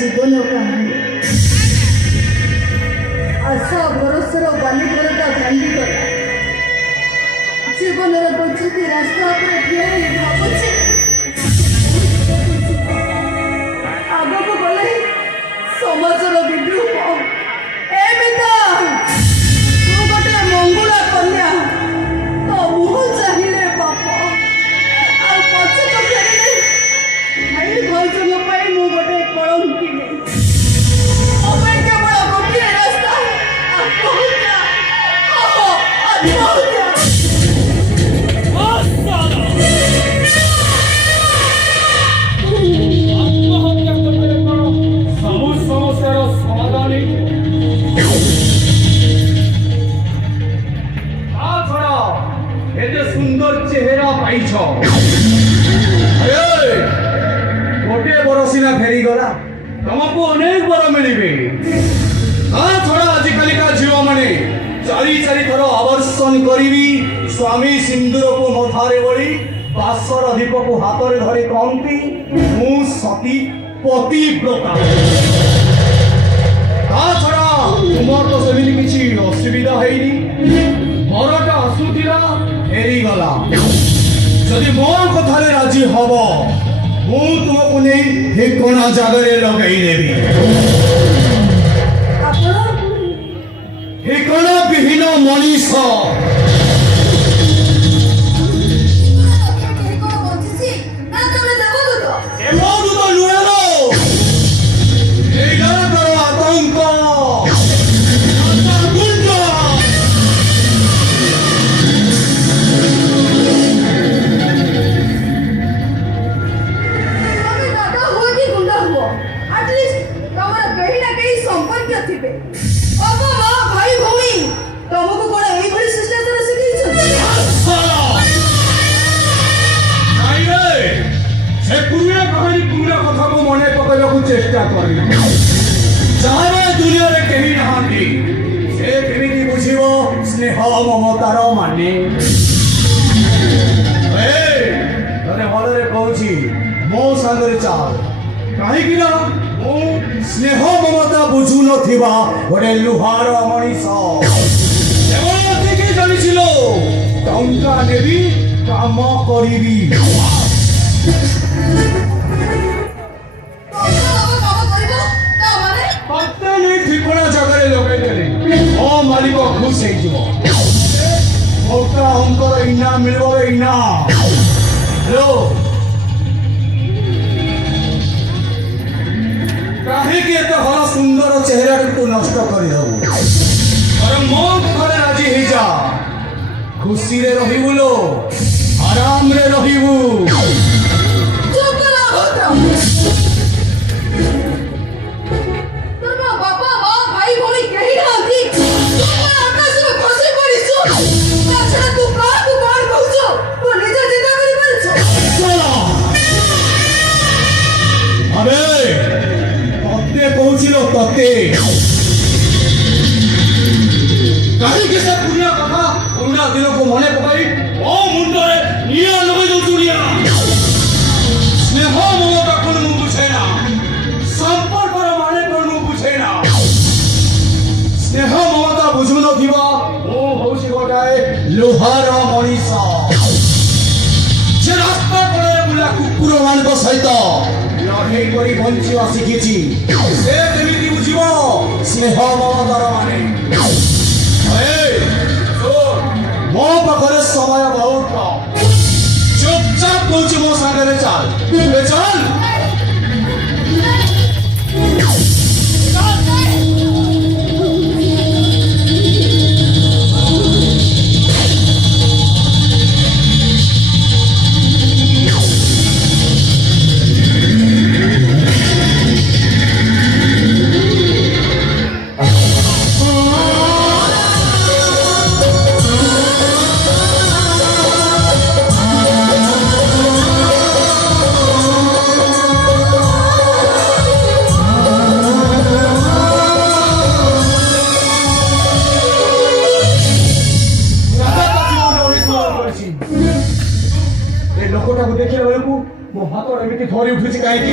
जीवन कहानी आशा भरोसार बालिकता भांगीगला जीवन गति रास्ता पर ठिया भावुची आग को गले समाजर विद्रूप एमिता तू गोटे मंगुला कन्या तो मुह चाहिए बाप आ पछ तो फेरे भाई भौजों पाई मु गोटे कलंकी मोबाइल केवल गोटे रास्ता आत्महत्या आत्महत्या सुंदर चेहरा पाइछ गोटे बरसीना फेरी गला तुमको अनेक बर मिले छड़ा आजिकलिका झील मैंने चारि चारि थर आवर्षण करी स्वामी सिंदूर को मथारे बड़ी बासर दीप को हाथ में धरी कहती मु सती पतिव्रता छड़ा तुम तो सेमती किसी असुविधा है बरटा आसुला फेरी गला जदि मो कथार राजी हब मु तुमको नहीं ठिकना जगह लगे देवी ठिकना विहीन मनीष चेष्टा कर दुनिया कहीं नहांती से केमिति बुझिबो स्नेह ममतार माने तने भलरे कहूची मो सागरे चाल कहीं ना मो स्नेह ममता बुझु नथिबा गोटे लुहार मनीष एवं जानिछिलो टंका देवी काम करिबी ठिकना जगह लगे मालिक खुश होकर इना मिल इना हेलो कहीं हल सुंदर चेहरा को नष्ट कर मो घर राजी हो जा खुशी रे रहिबु लो आराम रे रहिबु तते कहीं के सब पुण्य कथा पुण्य दिनों को मने पकाई ओ मुंडरे निया लगे जो चुरिया स्नेह ममता को मु बुझे ना संपर्क पर माने पर मु बुझे ना स्नेह ममता बुझु न दिबा ओ होसी गोटाए लोहार मनीष जे रास्ता करे बुला कुकुर मान को सहित लड़े करी बंचिवा शिखिछि से केमिति बुझिबो स्नेह ममतार माने मो पाखरे समय बहुत चुपचाप पहुंची मो सागरे चल चल लोकटा को देखिला बेलकू मो हाथ एमिति धरी उठुछि काहेकि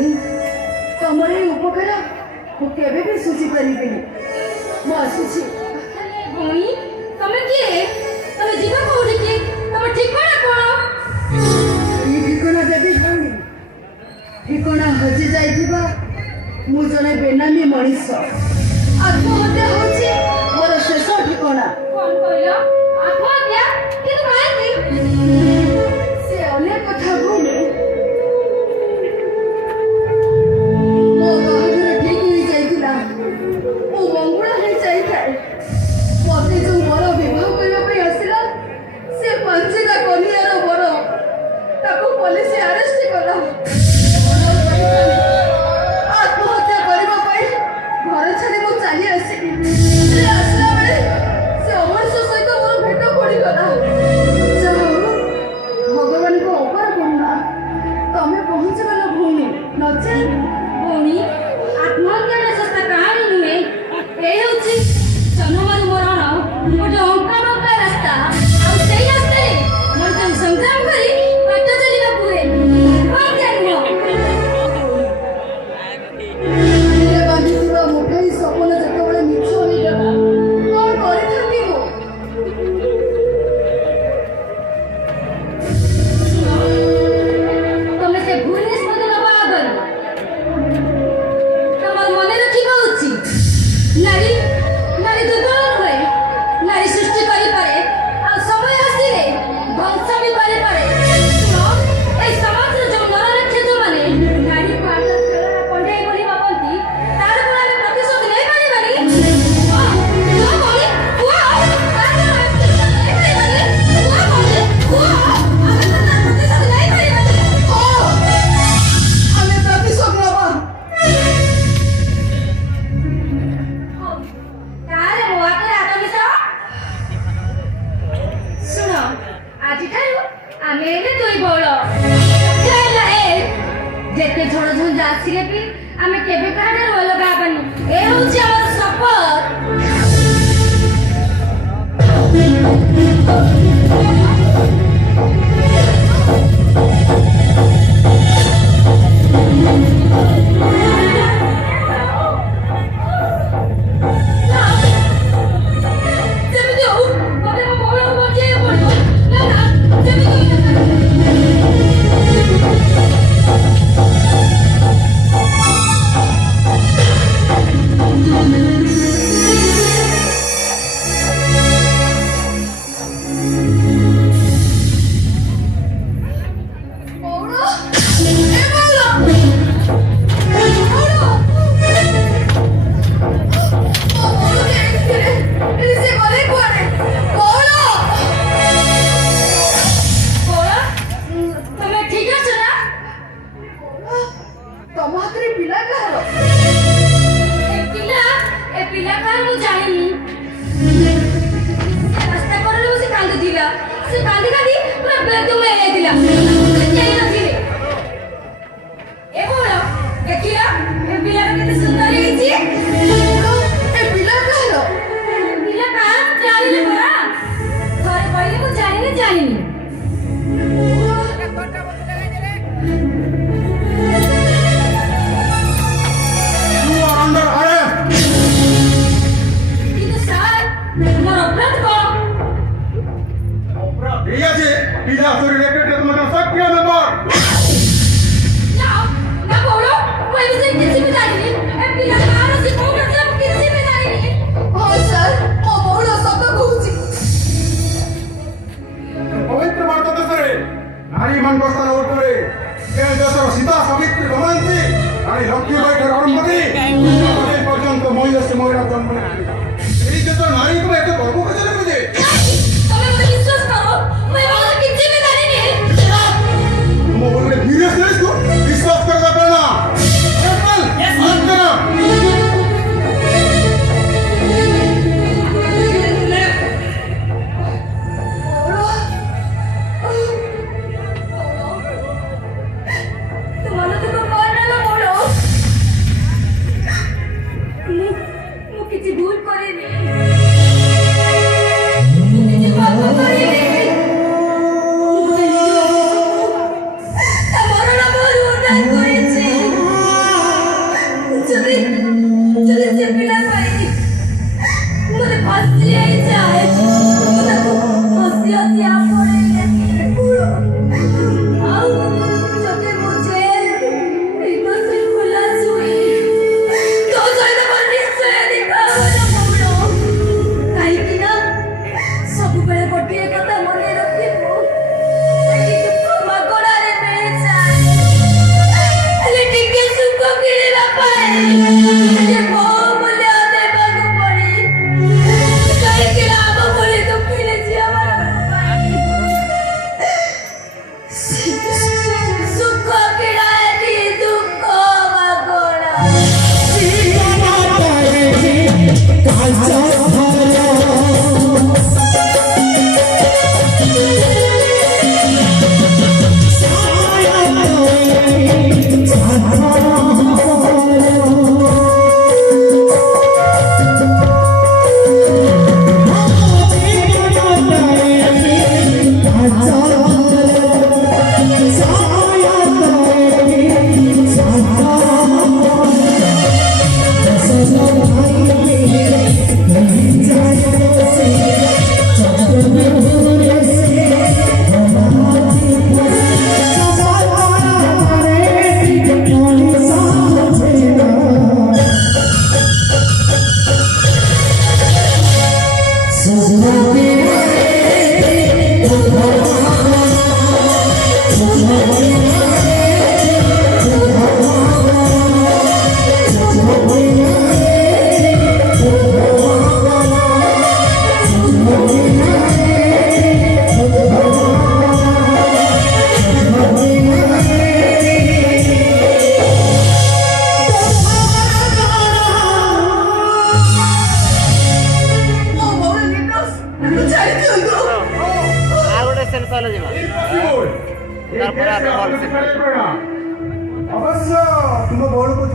ଭଉଣୀ ତମର ଏଇ ଉପକାର ମୁଁ କେବେ ବି ଶୁଝି ପାରିବିନି। ମୁଁ ଆସୁଛି। ଭଉଣୀ ତମେ କିଏ? ତମେ ଯିବ କୋଉଠିକି? ତମ ଠିକଣା କଣ? କି ଠିକଣା ଦେବି ଭଉଣୀ? ଠିକଣା ହଜି ଯାଇଥିବା ମୁଁ ଜଣେ ବେନାମୀ ମଣିଷ। ଆତ୍ମହତ୍ୟା ହଉଛି ମୋର ଶେଷ ଠିକଣା। କଣ କହିଲ? ଆତ୍ମହତ୍ୟା? କିନ୍ତୁ କାହିଁକି? ସେ ଅନେକ କଥା ଭଉଣୀ। ମୋ ବାହାଘର ଠିକ ହେଇଯାଇଥିଲା। ମୁଁ ମଙ୍ଗୁଳା ହେଇଯାଇଥାଏ। ମତେ ଯୋଉ ବର ବିବାହ କରିବା ପାଇଁ ଆସିଲା ସେ ପାଞ୍ଚଟା କନିଆର ବର। ତାକୁ ପୋଲିସ ଆରେଷ୍ଟ କଲା। ଆତ୍ମହତ୍ୟା କରିବା ପାଇଁ ଘର ଛାଡି ମୁଁ ଚାଲି ଆସିଲି। ସେ ଆସିଲା ବେଳେ ସେ ଅମଣିଷ ସହିତ ମୋର ଭେଟ ପଡିଗଲା। ଯାହା ହଉ ଭଗବାନଙ୍କ ଅପାର କରୁଣା ତମେ ପହଞ୍ଚିଗଲ ଭଉଣୀ। ନଚେତ୍ ଭଉଣୀ ଆତ୍ମହତ୍ୟାଟା ଶସ୍ତା କାହାଣୀ ନୁହେଁ। ଏ ହେଉଛି ଜନ୍ମରୁ ମରଣ ଗୋଟେ ଅଙ୍କା ବଙ୍କା ରାସ୍ତା। ଆଉ ସେଇ ରାସ୍ତାରେ ମଣିଷ ସଂଗ୍ରାମ କରି ବାଟ ଚାଲିବାକୁ ହୁଏ। ଆତ୍ମହତ୍ୟା ନୁହଁ। ଧୀରେ ବାନ୍ଧିଥିବା ମୁଠାଇ ସପନ ଯେତେବେଳେ ମିଛ ହୋଇଗଲା କଣ କରିଥାନ୍ତି ମୁଁ? ତମେ ସେ ଭୁଲ ନିଷ୍ପତ୍ତି ନେବା ଆଗରୁ ତମର ମନେ ରଖିବା ଉଚିତ। ନାରୀ ନାରୀ ଦୁର୍ବଳ ନୁହେଁ। ନାରୀ ସୃଷ୍ଟି କରିପାରେ ଆଉ ସମୟ ଆସିଲେ ଧ୍ୱଂସ ବି କରିପାରେ। ଶୁଣ, ଏଇ ସମାଜର ଯୋଉ ନରରକ୍ଷକମାନେ ନାରୀକୁ ଆଗ ଖେଳନା କଣ୍ଢେଇ ବୋଲି ଭାବନ୍ତି ତାର କ'ଣ ଆମେ ପ୍ରତିଶୋଧ ନେଇପାରିବାନି? କୁହ ଭଉଣୀ, କୁହ। ତାର କ'ଣ ଆମେ ପ୍ରତିଶୋଧ ନେଇପାରିବାନି? କୁହ ଭଉଣୀ, କୁହ। ଆମେ କ'ଣ ତାର ପ୍ରତିଶୋଧ ନେଇପାରିବାନି? ଆମେ ପ୍ରତିଶୋଧ ନେବା। ତାହେଲେ ମୋ ହାତରେ ହାତ ମିଶାଅ। ଶୁଣ, ଆଜିଠାରୁ ଆମେ ହେଲେ ଦୁଇ ବଳ। ହେଲା ଏ ଯେତେ ଝଡ଼ ଝଞ୍ଜା ଆସିଲେ ବି ଆମେ କେବେ କାହାଠାରୁ ଅଲଗା ହେବାନି। ଏ ହେଉଛି ଆମର ଶପଥ। ଯେମିତି ହଉ ମତେ ମୋ ଭଉଣୀକୁ ବଞ୍ଚେଇବାକୁ ପଡ଼ିବ। ନା ନା, ଯେମିତି ହଉ ବଉଳ! ଏ ବଉଳ! ବଉଳ! ମୋ ବଉଳକୁ ଏଇଥିରେ ସେ ଗଲେ କୁଆଡ଼େ? ବଉଳ! ବଉଳ, ତମେ ଠିକ ଅଛ ନା? ତମ ହାତରେ ପିଲା କାହାର? ଏ ପିଲା କାହାର ମୁଁ ଜାଣିନି। ସେ ରାସ୍ତା କଡ଼ରେ ବସି କାନ୍ଦୁଥିଲା। ସେ କାନ୍ଦି କାନ୍ଦି ପୁରା ବେଦମ ହେଇଯାଇଥିଲା। କେହି ନଥିଲେ। ଏ ବଉଳ, ଦେଖିଲ ଏ ପିଲାଟା କେତେ ସୁନ୍ଦର ହେଇଛି। ବଉଳ! ଏ ପିଲା କାହାର? ପିଲା କାହାର ମୁଁ ଜାଣିନି ପରା। ଥରେ କହିଲେ ମୁଁ ଜାଣିନି ଜାଣିନି। You are under arrest. কিন্তু স্যার ମୋର ଅପରାଧ କ'ଣ? ঠিক আছে, পিলা শরীরে কেটে তোমাকে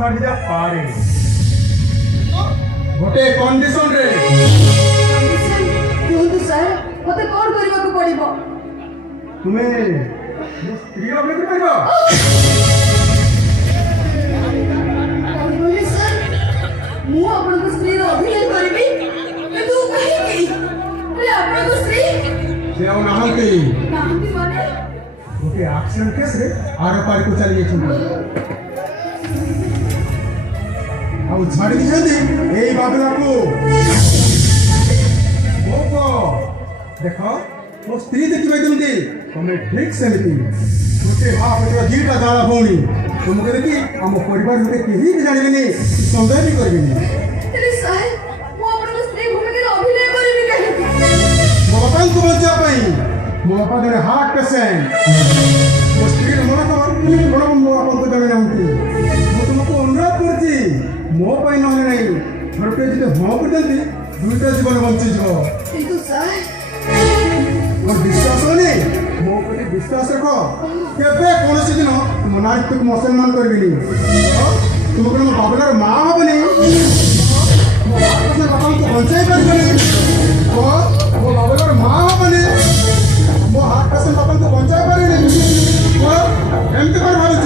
ଛାଡ଼ି ଯା ପାରେ ଗୋଟେ କଣ୍ଡିସନରେ କୁହନ୍ତୁ ସାର୍ ମତେ କଣ କରିବାକୁ ପଡିବ? ତୁମେ ମୋ ସ୍ତ୍ରୀର ଅଭିନୟ କରିବ। କଣ କହିଲେ ସାର୍? ମୁଁ ଆପଣଙ୍କ ସ୍ତ୍ରୀର ଅଭିନୟ କରିବି କିନ୍ତୁ କାହିଁକି? ହେଲେ ଆପଣଙ୍କ ସ୍ତ୍ରୀ ସେ ଆଉ ନାହାନ୍ତି। କାହିଁକି ମାନେ? ଗୋଟେ ଆକ୍ସିଡେଣ୍ଟ କେସରେ ଆର ପାରିକୁ ଚାଲି ଯାଇଛନ୍ତି ଆଉ ଛାଡ଼ି ଦେଇଛନ୍ତି ଏଇ ବାବୁଲାକୁ। ମୋ ପୁଅ ଦେଖ ମୋ ସ୍ତ୍ରୀ ଦେଖିବେ କେମିତି ତମେ ଠିକ ସେମିତି ଗୋଟେ ମା ପେଟର ଦିଟା ଦାଳା ଭଉଣୀ ତୁମକୁ ଦେଖି ଆମ ପରିବାର ଲୋକେ କେହି ବି ଜାଣିବେନି ସନ୍ଦେହ ବି କରିବେନି। ହେଲେ ସାର୍ ମୁଁ ଆପଣଙ୍କ ସ୍ତ୍ରୀ ଭୂମିକାରେ ଅଭିନୟ କରିବି କାହିଁକି? ମୋ ବାପାଙ୍କୁ ବଞ୍ଚିବା ପାଇଁ। ମୋ ବାପା ଜଣେ ହାର୍ଟ ପେସେଣ୍ଟ। ମୋ ସ୍ତ୍ରୀର ମନ ଖବର କଣ ମୋ ବାପାଙ୍କୁ ଜଣେ ନାହାନ୍ତି। ମୁଁ ତୁମକୁ ଅନୁରୋଧ କରୁଛି ମୋ ପାଇଁ ନହେଲେ ନାହିଁ ଥରଟେ ଯଦି ହଁ କରୁଛନ୍ତି ଦୁଇଟା ଜୀବନ ବଞ୍ଚିଯିବ। କିନ୍ତୁ ସାର୍ ମୋର ବିଶ୍ୱାସ ହଉନି ମୋ ପ୍ରତି ବିଶ୍ୱାସ ରଖ। କେବେ କୌଣସି ଦିନ ତୁମ ନାରୀତ୍ୱକୁ ଅସମ୍ମାନ କରିବିନି। ତୁମକୁ ମୋ ବାବୁଲାର ମା ହବନି। ମୋ ବାପାଙ୍କୁ ବଞ୍ଚାଇ ପାରିବନି। ମୋ ବାବୁଲାର ମା ହବନି। ମୋ ହାର୍ଟ ପେସେଣ୍ଟ ବାପାଙ୍କୁ ବଞ୍ଚାଇ ପାରିବିନି। ଏମିତି କଣ ଭାବୁଛ?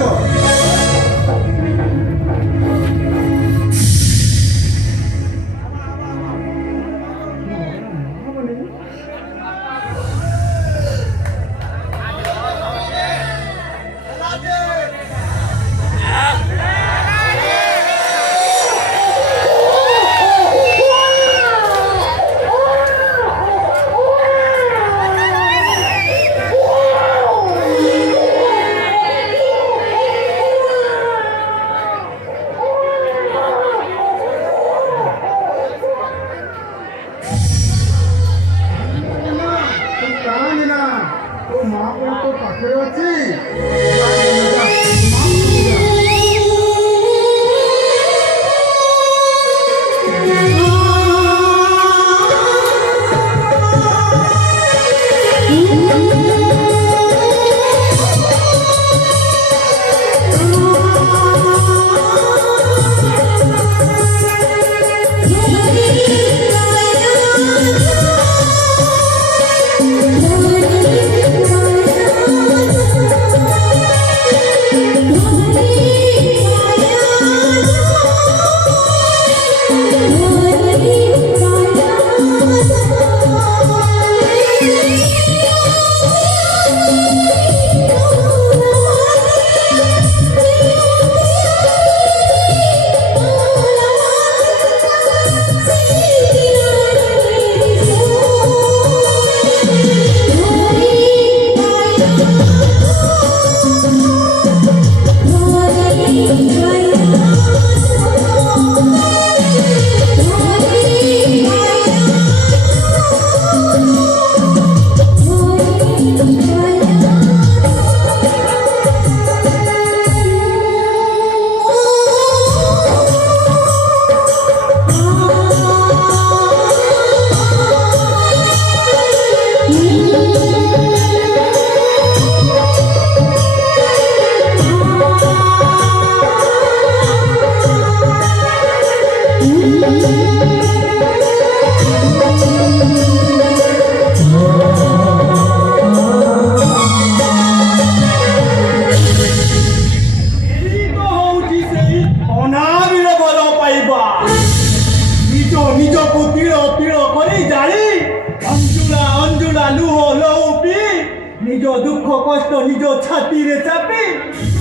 निज दुख कष्ट निज छाती रे चापी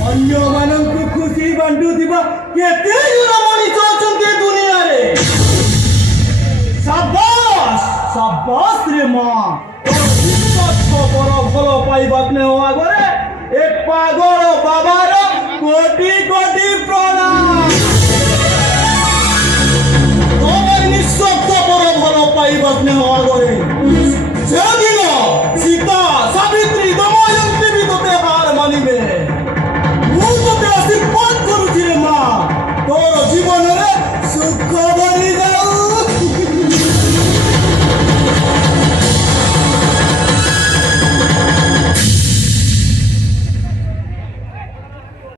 अन्य मानंकु खुशी बांटुथिबा केते जन मनीष अछंती दुनिया रे। शाबाश शाबाश रे मां खबर भल पाइबा ने आगरे एक पागल बाबार कोटी कोटी